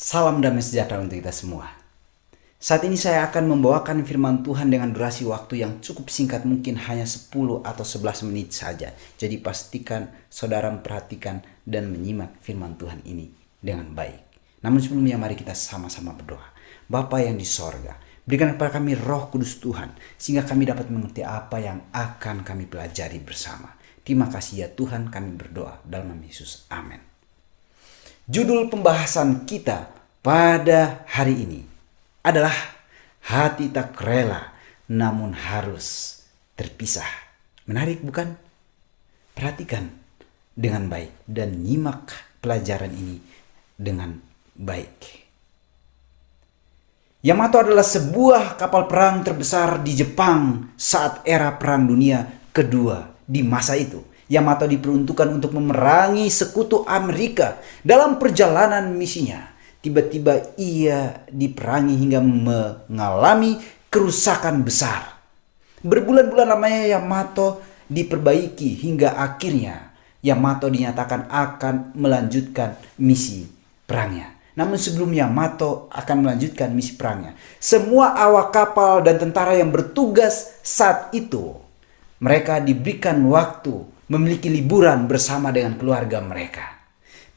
Salam damai sejahtera untuk kita semua. Saat ini saya akan membawakan firman Tuhan dengan durasi waktu yang cukup singkat, mungkin hanya 10 atau 11 menit saja. Jadi pastikan saudara memperhatikan dan menyimak firman Tuhan ini dengan baik. Namun sebelumnya mari kita sama-sama berdoa. Bapa yang di sorga, berikan kepada kami Roh Kudus Tuhan, sehingga kami dapat mengerti apa yang akan kami pelajari bersama. Terima kasih ya Tuhan, kami berdoa dalam nama Yesus. Amin. Judul pembahasan kita pada hari ini adalah hati tak rela namun harus terpisah. Menarik bukan? Perhatikan dengan baik dan nyimak pelajaran ini dengan baik. Yamato adalah sebuah kapal perang terbesar di Jepang saat era Perang Dunia Kedua. Di masa itu, Yamato diperuntukkan untuk memerangi sekutu Amerika. Dalam perjalanan misinya, tiba-tiba ia diperangi hingga mengalami kerusakan besar. Berbulan-bulan lamanya Yamato diperbaiki hingga akhirnya Yamato dinyatakan akan melanjutkan misi perangnya. Namun sebelum Yamato akan melanjutkan misi perangnya, semua awak kapal dan tentara yang bertugas saat itu, mereka diberikan waktu memiliki liburan bersama dengan keluarga mereka.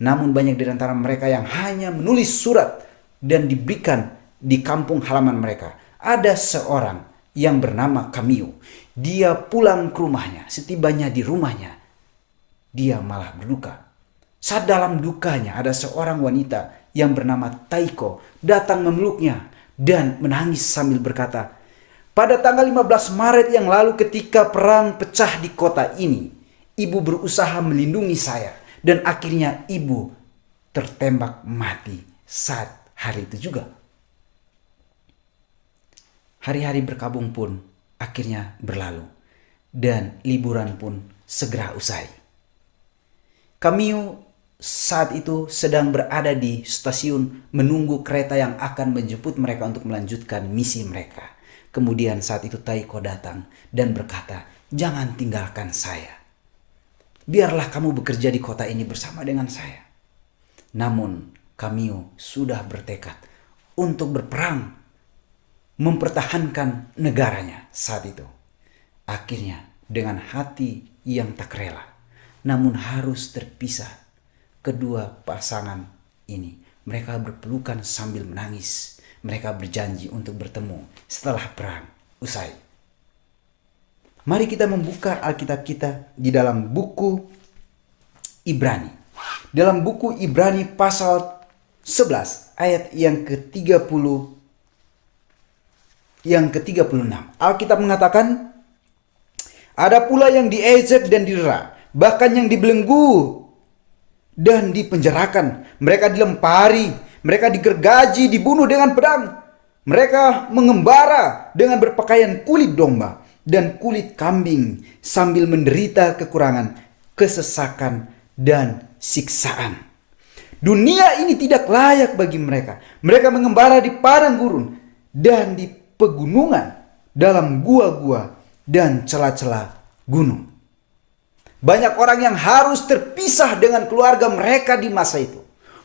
Namun banyak di antara mereka yang hanya menulis surat dan diberikan di kampung halaman mereka. Ada seorang yang bernama Kamiu. Dia pulang ke rumahnya. Setibanya di rumahnya, dia malah berduka. Saat dalam dukanya ada seorang wanita yang bernama Taiko datang memeluknya dan menangis sambil berkata, "Pada tanggal 15 Maret yang lalu ketika perang pecah di kota ini, ibu berusaha melindungi saya dan akhirnya ibu tertembak mati saat hari itu juga." Hari-hari berkabung pun akhirnya berlalu dan liburan pun segera usai. Kamiu saat itu sedang berada di stasiun menunggu kereta yang akan menjemput mereka untuk melanjutkan misi mereka. Kemudian saat itu Taiko datang dan berkata, "Jangan tinggalkan saya. Biarlah kamu bekerja di kota ini bersama dengan saya." Namun Kamiu sudah bertekad untuk berperang, mempertahankan negaranya saat itu. Akhirnya dengan hati yang tak rela, namun harus terpisah, kedua pasangan ini, mereka berpelukan sambil menangis. Mereka berjanji untuk bertemu setelah perang usai. Mari kita membuka Alkitab kita di dalam buku Ibrani. Dalam buku Ibrani pasal 11 ayat yang ke-36. Alkitab mengatakan, "Ada pula yang diejek dan didera, bahkan yang dibelenggu dan dipenjarakan. Mereka dilempari, mereka digergaji, dibunuh dengan pedang. Mereka mengembara dengan berpakaian kulit domba dan kulit kambing sambil menderita kekurangan, kesesakan, dan siksaan. Dunia ini tidak layak bagi mereka. Mereka mengembara di padang gurun dan di pegunungan, dalam gua-gua dan celah-celah gunung." Banyak orang yang harus terpisah dengan keluarga mereka di masa itu.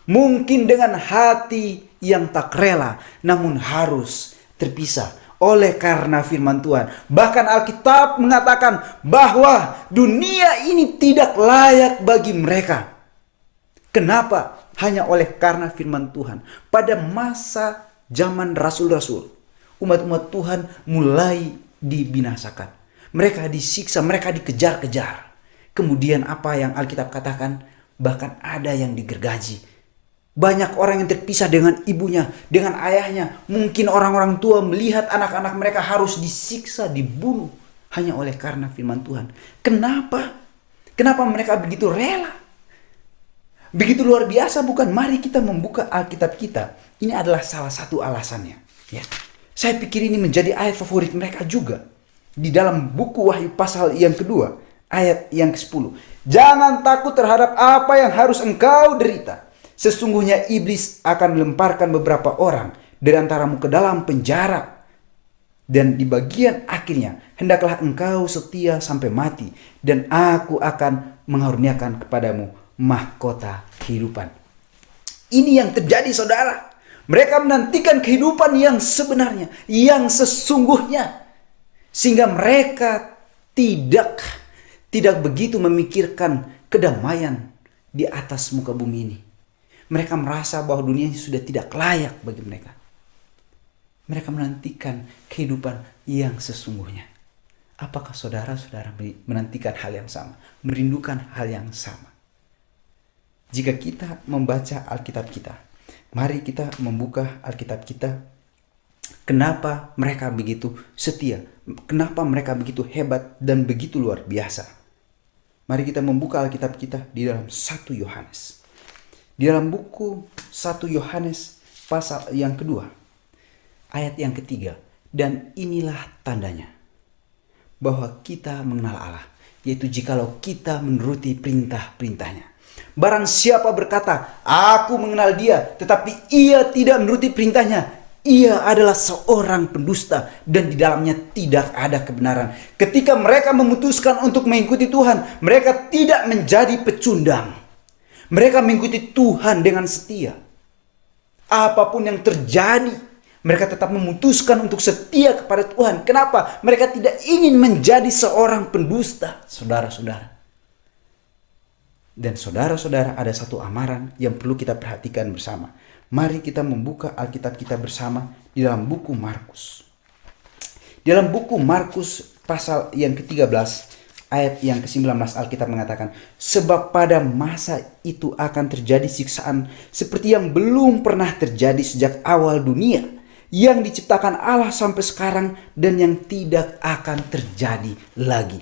Mungkin dengan hati yang tak rela, namun harus terpisah oleh karena firman Tuhan. Bahkan Alkitab mengatakan bahwa dunia ini tidak layak bagi mereka. Kenapa? Hanya oleh karena firman Tuhan. Pada masa zaman rasul-rasul, umat-umat Tuhan mulai dibinasakan. Mereka disiksa, mereka dikejar-kejar. Kemudian apa yang Alkitab katakan? Bahkan ada yang digergaji. Banyak orang yang terpisah dengan ibunya, dengan ayahnya. Mungkin orang-orang tua melihat anak-anak mereka harus disiksa, dibunuh hanya oleh karena firman Tuhan. Kenapa? Kenapa mereka begitu rela? Begitu luar biasa bukan? Mari kita membuka Alkitab kita. Ini adalah salah satu alasannya. Ya. Saya pikir ini menjadi ayat favorit mereka juga. Di dalam buku Wahyu pasal yang kedua, ayat yang ke-10. "Jangan takut terhadap apa yang harus engkau derita. Sesungguhnya iblis akan melemparkan beberapa orang dari antaramu ke dalam penjara. Dan di bagian akhirnya, hendaklah engkau setia sampai mati. Dan aku akan mengaruniakan kepadamu mahkota kehidupan." Ini yang terjadi saudara. Mereka menantikan kehidupan yang sebenarnya, yang sesungguhnya. Sehingga mereka tidak begitu memikirkan kedamaian di atas muka bumi ini. Mereka merasa bahwa dunia ini sudah tidak layak bagi mereka. Mereka menantikan kehidupan yang sesungguhnya. Apakah saudara-saudara menantikan hal yang sama? Merindukan hal yang sama? Jika kita membaca Alkitab kita, mari kita membuka Alkitab kita. Kenapa mereka begitu setia? Kenapa mereka begitu hebat dan begitu luar biasa? Mari kita membuka Alkitab kita di dalam 1 Yohanes. Di dalam buku 1 Yohanes pasal yang kedua, ayat yang ketiga. Dan inilah tandanya bahwa kita mengenal Allah, yaitu jikalau kita menuruti perintah-perintahnya. Barang siapa berkata, aku mengenal dia, tetapi ia tidak menuruti perintahnya, ia adalah seorang pendusta dan di dalamnya tidak ada kebenaran. Ketika mereka memutuskan untuk mengikuti Tuhan, mereka tidak menjadi pecundang. Mereka mengikuti Tuhan dengan setia. Apapun yang terjadi, mereka tetap memutuskan untuk setia kepada Tuhan. Kenapa? Mereka tidak ingin menjadi seorang pendusta, saudara-saudara. Dan saudara-saudara, ada satu amaran yang perlu kita perhatikan bersama. Mari kita membuka Alkitab kita bersama di dalam buku Markus. Di dalam buku Markus pasal yang ke-13 ayat yang ke-19 Alkitab mengatakan, sebab pada masa itu akan terjadi siksaan seperti yang belum pernah terjadi sejak awal dunia, yang diciptakan Allah sampai sekarang dan yang tidak akan terjadi lagi.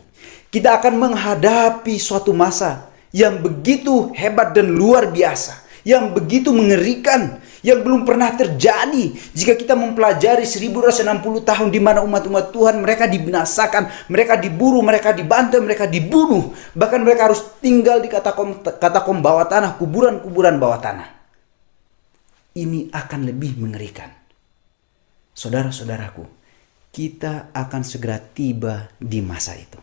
Kita akan menghadapi suatu masa yang begitu hebat dan luar biasa, yang begitu mengerikan, yang belum pernah terjadi. Jika kita mempelajari 1260 tahun di mana umat-umat Tuhan mereka dibinasakan, mereka diburu, mereka dibantai, mereka dibunuh. Bahkan mereka harus tinggal di katakom bawah tanah, kuburan-kuburan bawah tanah. Ini akan lebih mengerikan. Saudara-saudaraku, kita akan segera tiba di masa itu.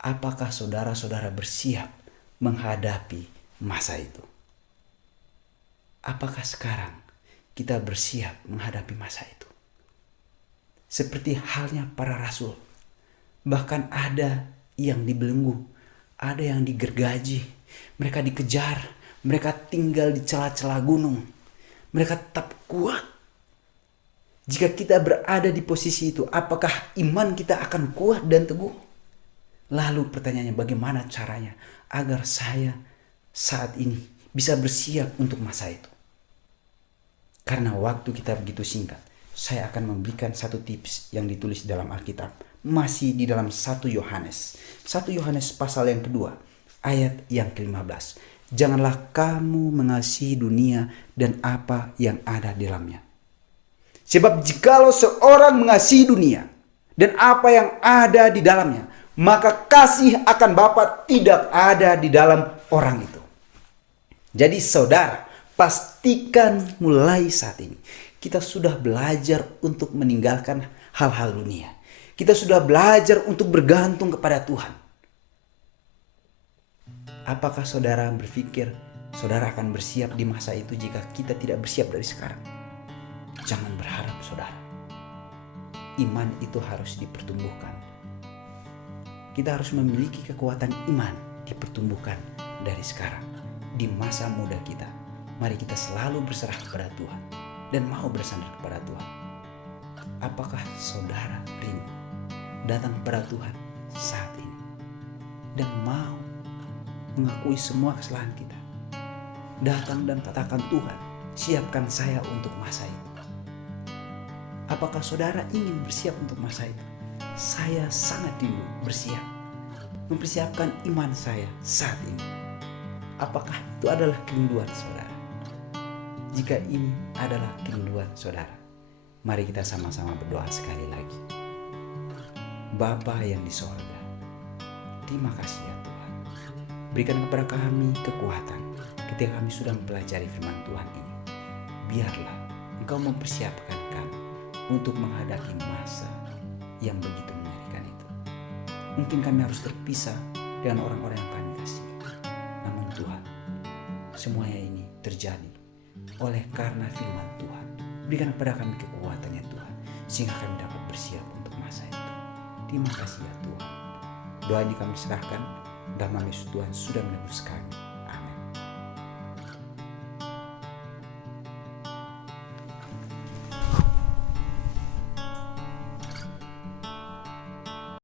Apakah saudara-saudara bersiap menghadapi masa itu? Apakah sekarang kita bersiap menghadapi masa itu? Seperti halnya para rasul, bahkan ada yang dibelenggu, ada yang digergaji, mereka dikejar, mereka tinggal di celah-celah gunung, mereka tetap kuat. Jika kita berada di posisi itu, apakah iman kita akan kuat dan teguh? Lalu pertanyaannya, bagaimana caranya agar saya saat ini bisa bersiap untuk masa itu? Karena waktu kita begitu singkat, saya akan memberikan satu tips yang ditulis dalam Alkitab. Masih di dalam 1 Yohanes. 1 Yohanes pasal yang kedua, ayat yang ke-15. Janganlah kamu mengasihi dunia dan apa yang ada di dalamnya. Sebab jikalau seorang mengasihi dunia dan apa yang ada di dalamnya, maka kasih akan Bapa tidak ada di dalam orang itu. Jadi saudara, pastikan mulai saat ini kita sudah belajar untuk meninggalkan hal-hal dunia. Kita sudah belajar untuk bergantung kepada Tuhan. Apakah saudara berpikir saudara akan bersiap di masa itu jika kita tidak bersiap dari sekarang? Jangan berharap saudara. Iman itu harus dipertumbuhkan. Kita harus memiliki kekuatan iman dipertumbuhkan dari sekarang. Di masa muda kita, mari kita selalu berserah kepada Tuhan dan mau bersandar kepada Tuhan. Apakah saudara rindu datang kepada Tuhan saat ini dan mau mengakui semua kesalahan kita? Datang dan katakan, Tuhan, siapkan saya untuk masa itu. Apakah saudara ingin bersiap untuk masa itu? Saya sangat rindu bersiap, mempersiapkan iman saya saat ini. Apakah itu adalah kerinduan saudara? Jika ini adalah kerinduan saudara, mari kita sama-sama berdoa sekali lagi. Bapa yang di sorga, terima kasih ya Tuhan. Berikan kepada kami kekuatan ketika kami sudah mempelajari firman Tuhan ini. Biarlah Engkau mempersiapkan kami untuk menghadapi masa yang begitu mengerikan itu. Mungkin kami harus terpisah dengan orang-orang yang kami kasih. Namun Tuhan, semuanya ini terjadi oleh karena firman Tuhan. Berikan kepada kami kekuatan ya Tuhan, sehingga kami dapat bersiap untuk masa itu. Terima kasih ya Tuhan. Doa ini kami serahkan dalam nama Yesus, Tuhan sudah menebus kami.